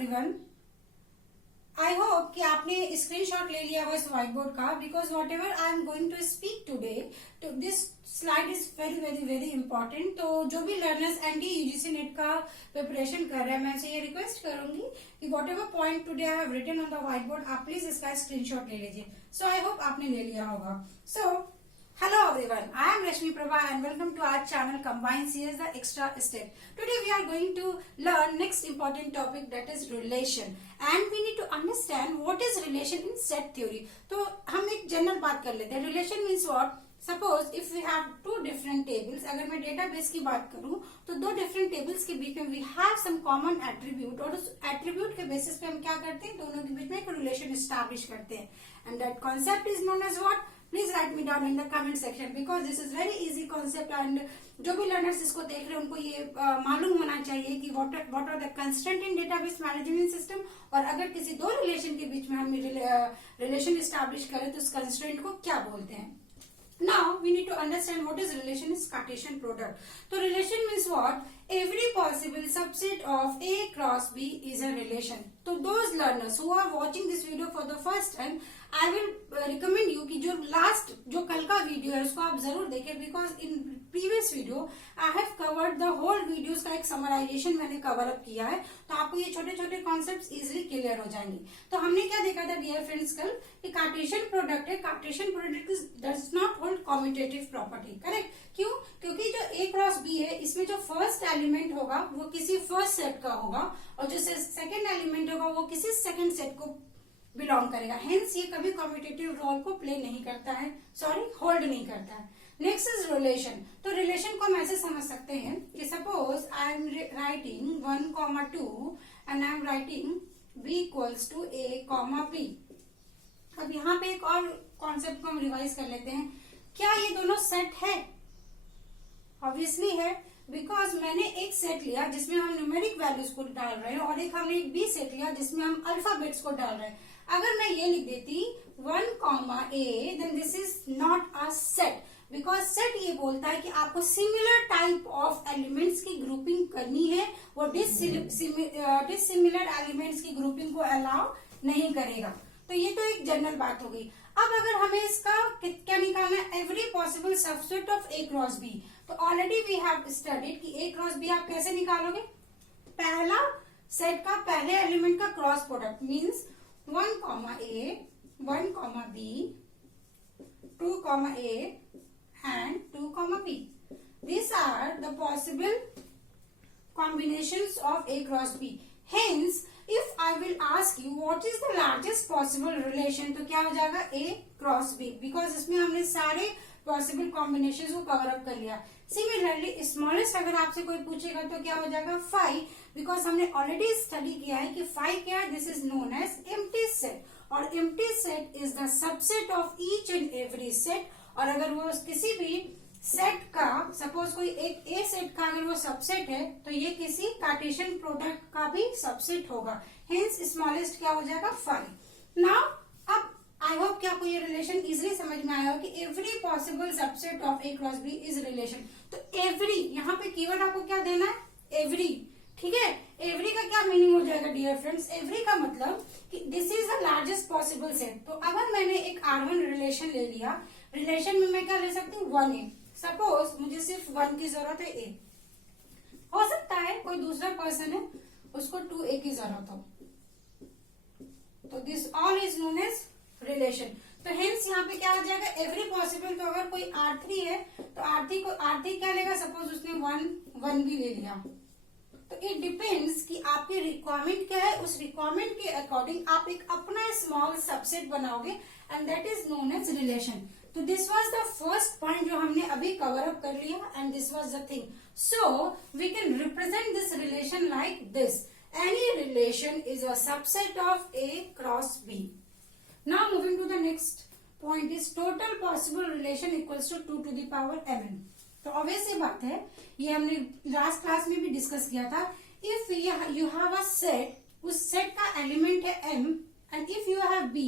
Everyone, I hope कि आपने screenshot ले लिया होगा इस व्हाइट बोर्ड का, because whatever I am going to speak today, तो this slide is very very very important. तो जो भी लर्नर्स एनडी यूजीसी नेट का प्रिपरेशन कर रहे हैं, मैं से ये रिक्वेस्ट करूंगी कि whatever point today I have written on the white board, आप प्लीज इसका स्क्रीनशॉट ले लीजिए। सो आई होप आपने ले लिया होगा। सो hello everyone, I am Rashmi Prabha and welcome to our channel Combined CS the Extra Step. Today we are going to learn next important topic, that is relation, and we need to understand what is relation in set theory. तो हम एक general बात कर लेते हैं। relation means what? Suppose if we have two different tables, अगर मैं database की बात करूं तो दो different tables के बीच में we have some common attribute, और उस attribute के basis पे हम क्या करते हैं, दोनों के बीच में एक relation establish करते हैं, and that concept is known as what? Please write me down in the comment section because this is very easy concept and जो भी learners इसको देख रहे हैं उनको ये मालूम होना चाहिए कि what are the constraint in database management system, और अगर किसी दो relation के बीच में हम relation establish करें तो उस constraint को क्या बोलते हैं। Now we need to understand what is relation is Cartesian product. So relation means what? Every possible subset of A cross B is a relation. So those learners who are watching this video for the first time, I will recommend you कि जो कल का video है उसको आप जरूर देखें, because in previous video I have covered the whole videos का एक समराइजेशन मैंने कवर अप किया है, तो आपको ये छोटे छोटे कॉन्सेप्ट्स इजिली क्लियर हो जाएंगे। तो हमने क्या देखा था डियर फ्रेंड्स कल कि कार्टेशियन प्रोडक्ट है, Cartesian product does not hold commutative property, correct? क्यों? क्योंकि जो A क्रॉस B है इसमें जो फर्स्ट एलिमेंट होगा वो किसी फर्स्ट सेट का होगा और जो सेकेंड एलिमेंट होगा वो किसी सेकेंड सेट को बिलोंग करेगा। हेंस ये कभी कम्यूटेटिव रोल को प्ले नहीं करता है, होल्ड नहीं करता है। Next is relation. तो रिलेशन को हम ऐसे समझ सकते हैं कि suppose I am writing 1,2 and I am writing B equals to A, B। अब यहाँ पे एक और कॉन्सेप्ट को हम रिवाइज कर लेते हैं। क्या ये दोनों सेट है? ऑब्वियसली है, बिकॉज मैंने एक सेट लिया जिसमें हम न्यूमेरिक वैल्यूज को डाल रहे हैं और हमने एक बी सेट लिया जिसमें हम अल्फाबेट्स को डाल रहे हैं। अगर मैं ये लिख देती 1,A, then this is not a set, because set ये बोलता है कि आपको सिमिलर टाइप ऑफ एलिमेंट्स की ग्रुपिंग करनी है, वो डिसिमिलर एलिमेंट्स की ग्रुपिंग को अलाउ नहीं करेगा। तो ये तो एक जनरल बात हो गई। अब अगर हमें इसका क्या निकालना है, every possible subset of A cross B, तो ऑलरेडी वी हैव स्टडीड कि A क्रॉस B आप कैसे निकालोगे। पहला सेट का पहले एलिमेंट का cross product means 1,A, 1,B, 2,A and 2,B. These are the possible combinations of A cross B. Hence, if I will ask you what is the largest possible relation, तो क्या हो जाएगा A cross B, because इसमें हमने सारे possible combination को cover up कर लिया। सिमिलरली स्मॉलेस्ट अगर आपसे कोई पूछेगा तो क्या हो जाएगा 5, बिकॉज हमने ऑलरेडी स्टडी किया है कि 5 क्या है, this is known as empty set, और empty set is the subset of each and every set. और अगर वो किसी भी सेट का, सपोज कोई एक ए सेट का अगर वो सबसेट है तो ये किसी कार्टेशियन प्रोडक्ट का भी सबसेट होगा। हेंस स्मॉलेस्ट क्या हो जाएगा 5। नाउ अब आई होप कि आपको ये रिलेशन इजिली समझ में आया हो कि every possible subset of A cross B is relation. तो एवरी, यहाँ पे कीवर्ड आपको क्या देना है, एवरी, ठीक है। एवरी का क्या मीनिंग हो जाएगा डियर फ्रेंड्स? एवरी का मतलब कि this is the largest possible set. तो अगर मैंने एक R1 रिलेशन ले लिया, रिलेशन में मैं क्या ले सकती हूँ 1A। सपोज मुझे सिर्फ 1 की जरूरत है, A हो सकता है कोई दूसरा पर्सन है उसको 2A की जरूरत हो, तो this all is known as relation. तो हेंस यहाँ पे क्या आ जाएगा, एवरी पॉसिबल। तो अगर कोई R3 है तो R3 क्या लेगा, सपोज उसने 1 भी ले लिया, तो इट डिपेंड्स कि आपकी रिक्वायरमेंट क्या है, उस रिक्वायरमेंट के अकॉर्डिंग आप एक अपना स्मॉल सबसेट बनाओगे and that is known as relation. तो this was the first point जो हमने अभी कवर अप कर लिया, and this was the thing. So we can represent this relation like this, any relation is a subset of A cross B। Now moving to the next point is total possible relation equals to 2 to the power mn. तो obvious सी बात है, ये हमने last class में भी discuss किया था। If you have a set, उस सेट का एलिमेंट है m, and if you have B,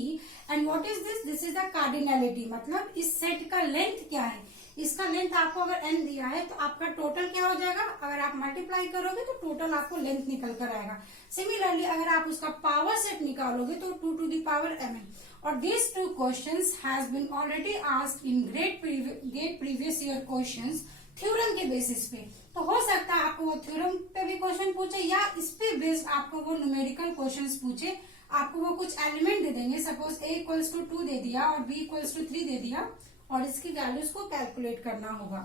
and what is this? This is the cardinality, मतलब इस सेट का लेंथ क्या है। इसका लेंथ आपको अगर n दिया है तो आपका टोटल क्या हो जाएगा, अगर आप मल्टीप्लाई करोगे तो टोटल आपको लेंथ निकल कर आएगा। सिमिलरली अगर आप उसका पावर सेट निकालोगे तो 2 to the power mn। और these two questions has been already asked in GATE previous year questions theorem के बेसिस पे। तो हो सकता है आपको वो थ्योरम पे भी क्वेश्चन पूछे या इस पे बेस्ड आपको वो न्यूमेरिकल क्वेश्चंस पूछे। आपको वो कुछ एलिमेंट दे देंगे, सपोज a इक्वल्स टू 2 दे दिया और b इक्वल्स टू 3 दे दिया और इसकी वैल्यूज को कैलकुलेट करना होगा।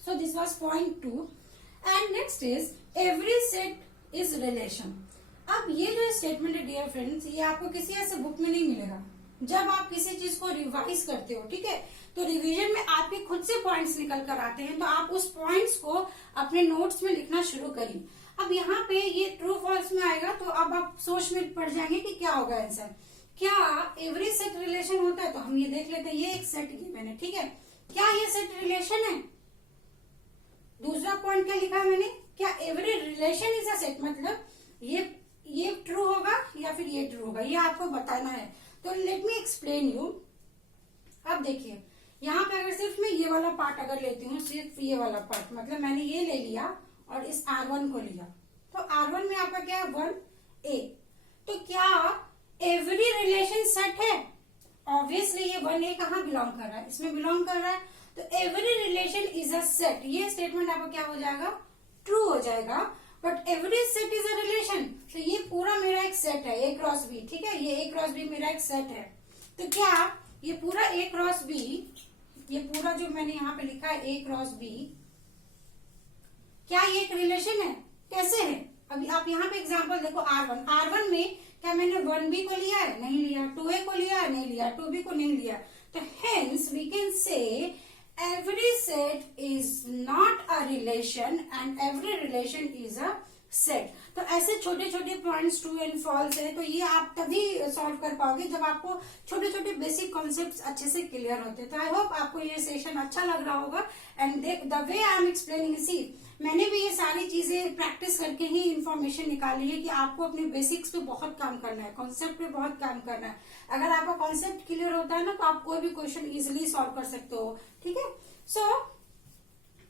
So this was point 2 and next is every set is relation. अब ये जो स्टेटमेंट है डियर फ्रेंड्स, ये आपको किसी ऐसे बुक में नहीं मिलेगा। जब आप किसी चीज को रिवाइज करते हो, ठीक है, तो रिवीजन में आपके खुद से पॉइंट्स निकल कर आते हैं, तो आप उस पॉइंट्स को अपने नोट्स में लिखना शुरू करिए। अब यहाँ पे ये ट्रू फॉल्स में आएगा तो अब आप सोच में पड़ जाएंगे कि क्या होगा आंसर। क्या एवरी सेट रिलेशन होता है? तो हम ये देख लेते हैं, ये एक सेट गिवन है, ठीक है, क्या ये सेट रिलेशन है? दूसरा पॉइंट क्या लिखा है मैंने, क्या every relation is a set, मतलब ये ट्रू होगा या फिर ये ट्रू होगा, ये आपको बताना है। तो लेट मी एक्सप्लेन यू। अब देखिए यहाँ पे अगर सिर्फ मैं ये वाला पार्ट अगर लेती हूँ, सिर्फ ये वाला पार्ट, मतलब मैंने ये ले लिया और इस R1 को लिया, तो R1 में आपका क्या है 1a। तो क्या एवरी रिलेशन सेट है? ऑब्वियसली ये 1a कहाँ बिलोंग कर रहा है, इसमें बिलोंग कर रहा है। तो every relation is a set, ये स्टेटमेंट आपका क्या हो जाएगा, ट्रू हो जाएगा। But every set is a relation, तो ये पूरा मेरा एक सेट है a क्रॉस b, ठीक है, ये a क्रॉस b मेरा एक सेट है। तो क्या ये पूरा a क्रॉस b, ये पूरा जो मैंने यहाँ पे लिखा है a क्रॉस b, क्या ये एक रिलेशन है? कैसे है? अभी आप यहाँ पे एग्जांपल देखो, R1 में क्या मैंने 1b को लिया है? नहीं लिया। 2a को लिया है? नहीं लिया। 2b को नहीं लिया। तो hence we can say every set is not a relation and every relation is a set। तो ऐसे छोटे छोटे पॉइंट्स ट्रू एंड फॉल्स है, तो ये आप तभी सॉल्व कर पाओगे जब आपको छोटे छोटे बेसिक कॉन्सेप्ट्स अच्छे से क्लियर होते हैं। तो आई होप आपको ये सेशन अच्छा लग रहा होगा and the way I am explaining, see मैंने भी ये सारी चीजें प्रैक्टिस करके ही इंफॉर्मेशन निकाली है कि आपको अपने बेसिक्स पे बहुत काम करना है, कॉन्सेप्ट पे बहुत काम करना है। अगर आपका कॉन्सेप्ट क्लियर होता है ना, तो आप कोई भी क्वेश्चन इजिली सॉल्व कर सकते हो, ठीक है। सो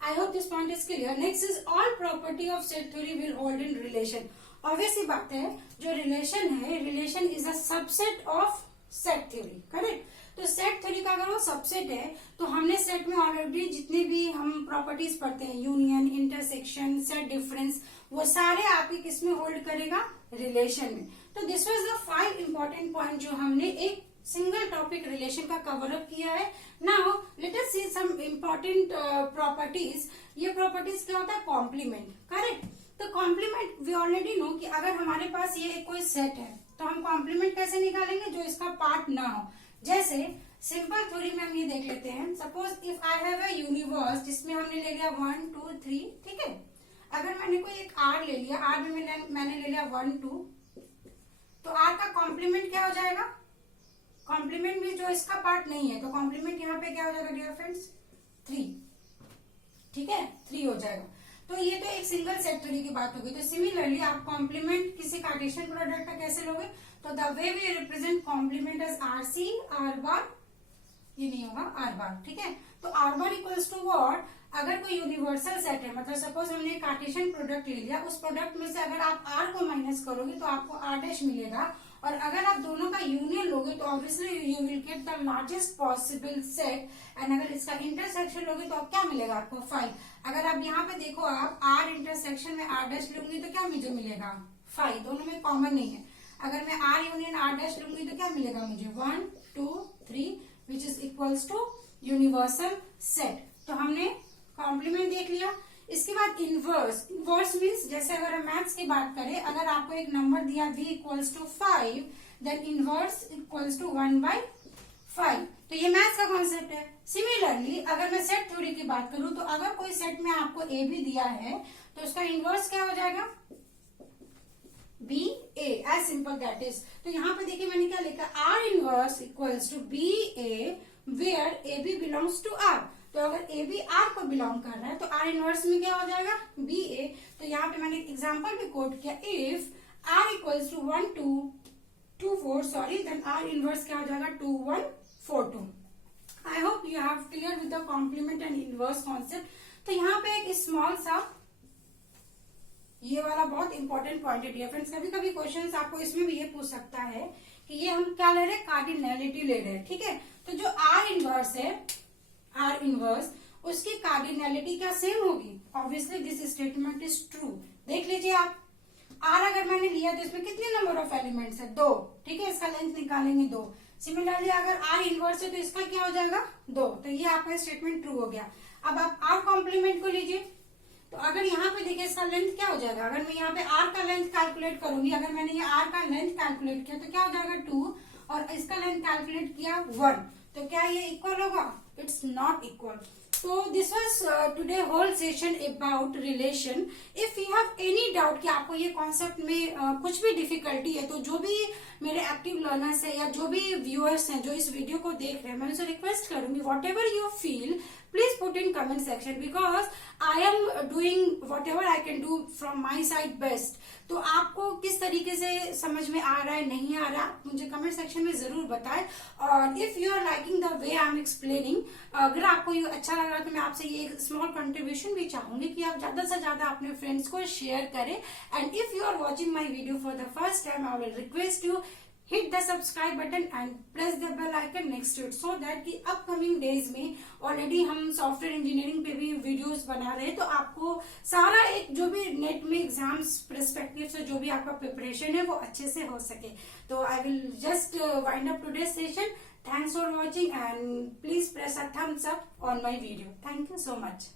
I hope this point is clear. Next is all property of set theory will hold in relation. Obviously बात है, जो relation है, relation is a subset of set theory, correct? तो set theory का अगर वो subset है, तो हमने set में ऑलरेडी जितने भी हम properties पढ़ते हैं, union, intersection, set difference, वो सारे आपके किस में hold करेगा, relation में। तो this was the 5 important point जो हमने एक सिंगल टॉपिक रिलेशन का कवर अप किया है। नाउ लेट अस सी सम इम्पोर्टेंट प्रॉपर्टीज। ये प्रॉपर्टीज क्या होता है, कॉम्प्लीमेंट, करेक्ट। तो कॉम्प्लीमेंट वी ऑलरेडी नो कि अगर हमारे पास ये कोई सेट है तो हम कॉम्प्लीमेंट कैसे निकालेंगे, जो इसका पार्ट ना हो। जैसे सिंपल थ्योरी में हम ये देख लेते हैं, suppose if I have a universe जिसमें हमने ले लिया 1 2 3, ठीक है। अगर मैंने कोई एक R ले लिया, R में मैंने ले लिया 1 2, तो R का कॉम्प्लीमेंट क्या हो जाएगा, कॉम्प्लीमेंट भी जो इसका पार्ट नहीं है, तो कॉम्प्लीमेंट यहाँ पे क्या हो जाएगा डियर फ्रेंड्स, 3, ठीक है, 3 हो जाएगा। तो ये तो एक सिंगल सेट थ्योरी की बात होगी। तो सिमिलरली आप कॉम्प्लीमेंट किसी कार्टेशियन प्रोडक्ट का कैसे लोगे, तो the way we represent complement as RC R bar, ये नहीं होगा R बार, ठीक है। तो R bar equals to what, अगर कोई यूनिवर्सल सेट है, मतलब सपोज हमने कार्टेशियन प्रोडक्ट ले लिया, उस प्रोडक्ट में से अगर आप R को माइनस करोगे तो आपको R' मिलेगा, और अगर आप दोनों का यूनियन लोगे तो obviously you will get the largest possible set, and अगर इसका इंटरसेक्शन लोगे तो आप क्या मिलेगा आपको 5। अगर आप यहाँ पे देखो, आप R इंटरसेक्शन में R' लूंगी तो क्या मुझे मिलेगा 5, दोनों में कॉमन नहीं है। अगर मैं R यूनियन R' लूंगी तो क्या मिलेगा मुझे 1 2 3, which is equals to universal set. तो हमने कॉम्प्लीमेंट देख लिया। इसके बाद इनवर्स, इनवर्स मीन्स जैसे अगर हम मैथ्स की बात करें, अगर आपको एक नंबर दिया v equals to 5, then inverse equals to 1/5। तो ये मैथ्स का कॉन्सेप्ट है। सिमिलरली अगर मैं सेट थ्योरी की बात करूं, तो अगर कोई सेट में आपको a भी दिया है तो उसका इनवर्स क्या हो जाएगा, BA, as simple that is. तो यहाँ पे देखिए मैंने क्या लिखा, R inverse equals to BA where AB belongs to R। तो अगर AB R को बिलोंग कर रहा है तो R इनवर्स में क्या हो जाएगा, BA। तो यहाँ पे मैंने एग्जांपल भी कोट किया, if R equals to 1 2 2 4, sorry, then R inverse क्या हो जाएगा 2 1 4 2। I hope you have clear with the complement and inverse concept. तो यहाँ पे एक स्मॉल सा ये वाला बहुत इंपॉर्टेंट पॉइंट है डियर फ्रेंड्स। कभी कभी क्वेश्चंस आपको इसमें भी ये पूछ सकता है कि ये हम क्या ले रहे हैं, कार्डिनैलिटी ले रहे हैं, ठीक है। तो जो आर इनवर्स है, आर इनवर्स, उसकी कार्डिनैलिटी क्या सेम होगी? Obviously this statement is true. देख लीजिए आप, आर अगर मैंने लिया तो इसमें कितने नंबर ऑफ एलिमेंट्स है? 2, ठीक है। इसका लेंथ निकालेंगे 2। सिमिलरली अगर आर इनवर्स है तो इसका क्या हो जाएगा? 2। तो ये आपका स्टेटमेंट ट्रू हो गया। अब आप आर कॉम्प्लीमेंट को लीजिए, तो अगर यहाँ पे देखिए इसका लेंथ क्या हो जाएगा? अगर मैं यहाँ पे आर का लेंथ कैलकुलेट करूंगी, अगर मैंने ये आर का लेंथ कैलकुलेट किया तो क्या हो जाएगा? 2, और इसका लेंथ कैलकुलेट किया 1, तो क्या ये इक्वल होगा? It's not equal. So this was today whole session about relation. If you have any doubt कि आपको ये कॉन्सेप्ट में कुछ भी डिफिकल्टी है, तो जो भी मेरे एक्टिव लर्नर्स है या जो भी व्यूअर्स हैं जो इस वीडियो को देख रहे हैं, मैं उनसे रिक्वेस्ट करूंगी whatever you feel please put in comment section because I am doing whatever I can do from my side best. तो आपको किस तरीके से समझ में आ रहा है, नहीं आ रहा, मुझे कमेंट सेक्शन में जरूर बताएं। और if you are liking the way I am explaining, अगर आपको ये अच्छा लग रहा है तो मैं आपसे ये एक स्मॉल कंट्रीब्यूशन भी चाहूंगी कि आप ज्यादा से ज्यादा अपने फ्रेंड्स को शेयर करें। And if you are watching my video for the first time I will request you hit the subscribe button and press the bell icon next to it so that कि upcoming days में already हम software engineering पे भी videos बना रहे हैं, तो आपको सारा एक जो भी नेट में एग्जाम्स पर्सपेक्टिव से जो भी आपका प्रिपरेशन है वो अच्छे से हो सके। तो I will just wind up today session. Thanks for watching and please press a thumbs up on my video. Thank you so much.